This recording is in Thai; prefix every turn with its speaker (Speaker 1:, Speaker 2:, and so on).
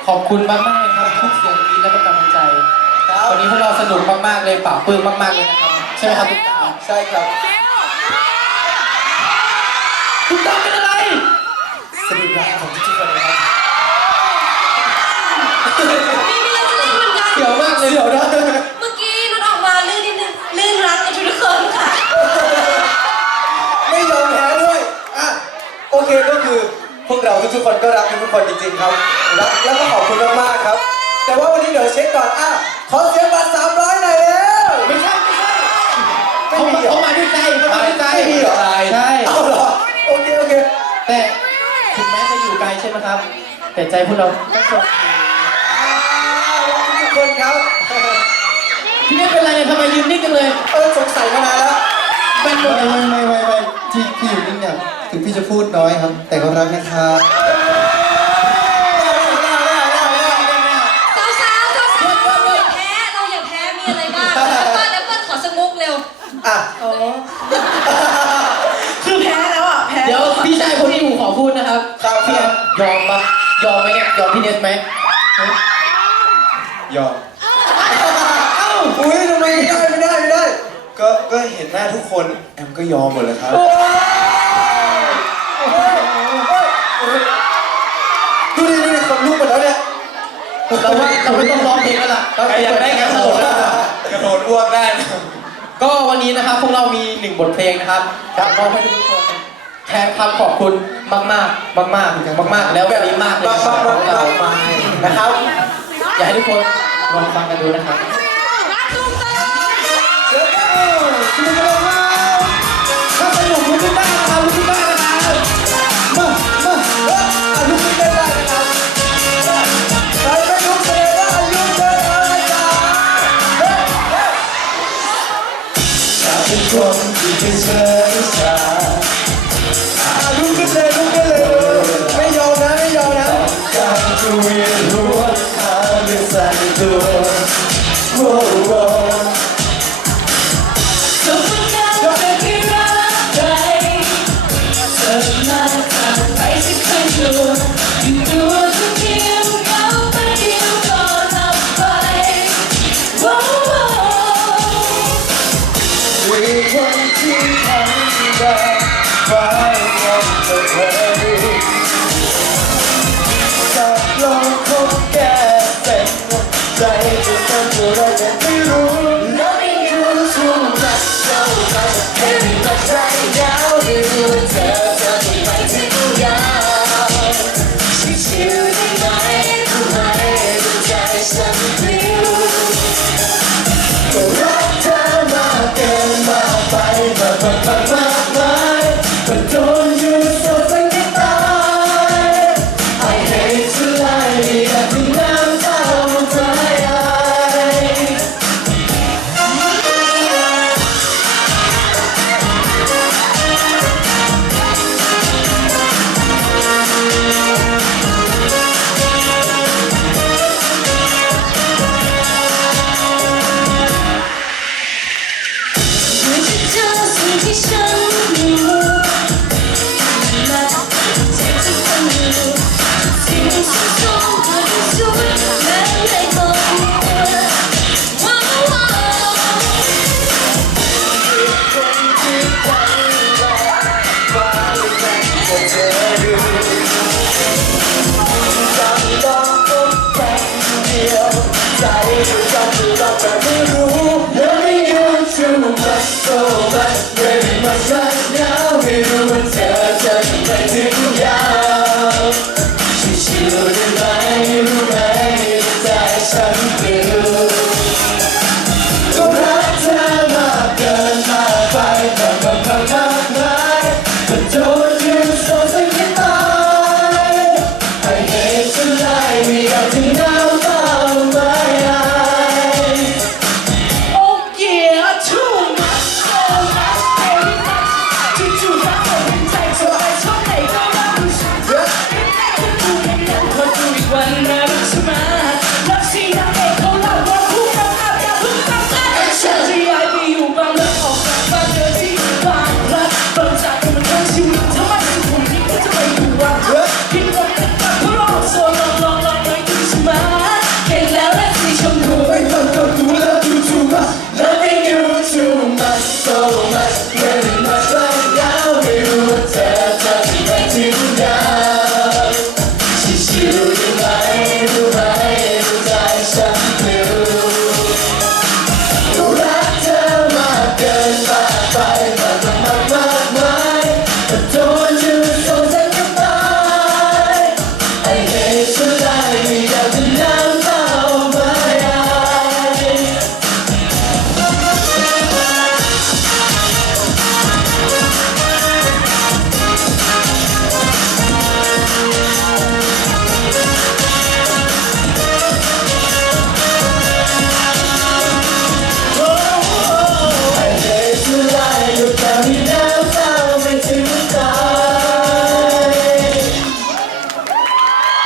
Speaker 1: ขอบคุณมากๆเลยครับทุกเสียงกรี๊ดและก็กำลังใจวันนี้พวกเราสนุกมากๆเลยปราบปลื้มมากๆเลยนะครับใช่ไหมครับทุกตาใช่ครับทุกตาเป็นอะไรสนุกมากของทุกคนนะครับ
Speaker 2: มีเราจะเล่นเหมือนกัน
Speaker 1: เสียวมากเลยเดี๋ยวนะ
Speaker 2: เมื่อกี้มันออกมาลื่นนิดนึงลื่นรักกับทุกคนค่ะ
Speaker 3: ไม่ยอมแพ้ด้วยอ่ะโอเคก็คือพวกเราทุกคนก็รักทุกคนจริงๆครับรักแล้วก็ขอบคุณมากๆครับแต่ว่าวันนี้เดี๋ยวเช็คก่อนขอเสียงบัตร300หน่อยเร็ว
Speaker 1: ไม่ใช่
Speaker 3: ไม่มีเหรอ
Speaker 1: เขามาด้วยใจเขามาด้วยใจ
Speaker 3: ไม่มีเหรอ
Speaker 1: ใช่
Speaker 3: เอาเหรอโอเค
Speaker 1: แต่ถึงแม้จะอยู่ไกลใช่ไหมครับ แต่ใจพวกเราก็ส่ง
Speaker 3: ทุกคนครับ
Speaker 1: พี่เนี่ยเป็นไรเนี่ยทำไมยืนนิ่งกันเลย
Speaker 3: สงสัยมานานแล้ว
Speaker 1: เป็นหมดเลย
Speaker 4: ไม่ที่พี่อยู่นิ่งเนี่ยถึงพี่จะพูดน้อยครับ แต่ก็รักนะครับ
Speaker 2: สาวอย่าแพ้เราอย่าแพ้มีอะไรบ้างแล้วเปิ้ลขอสมุกเร็ว
Speaker 3: อ่ะ
Speaker 2: คือแพ้แล้วอ่ะแพ้
Speaker 1: เดี๋ยวพี่ชายคนนี้ผมขอพูดนะครับ
Speaker 3: ครับ
Speaker 1: พี่แอมยอมปะยอมไหมเนี่ยยอมพี่เนสไหม
Speaker 4: ยอม
Speaker 3: อุ้ยทำไมไม่ได้
Speaker 4: ก็เห็นหน้าทุกคนแอมก็ยอมหมดเลยครับ
Speaker 3: ดูดิคนลุกหมดแล้วเนี่ย
Speaker 1: เราว่าเราไม่ต้องร้องเพลงแล้วล่ะเราอยากได้แค่สนุกแล้ว
Speaker 4: กระโดดอ้วกได้นะ
Speaker 1: ก็วันนี้นะครับพวกเรามี1บทเพลงนะครับมอบให้ทุกคนแทนคำขอบคุณมากแล้วแบบนี้มากเลย
Speaker 3: มาก
Speaker 1: ของเรา
Speaker 3: นะครับ
Speaker 1: อยากให้ทุกคนลองฟังกันดูนะครับ
Speaker 3: เดี๋ยวก็สนุกกันเลยครับ
Speaker 1: ถ้าสนุกลุกขึ้นได้นะครับลุกขึ้นได้นะครับ
Speaker 3: ลุกขึ้นได้นะครับใครไม่ลุกแสดงว่าอายุเกินไปจ้า
Speaker 4: เป็นคนที่เป็นเธอ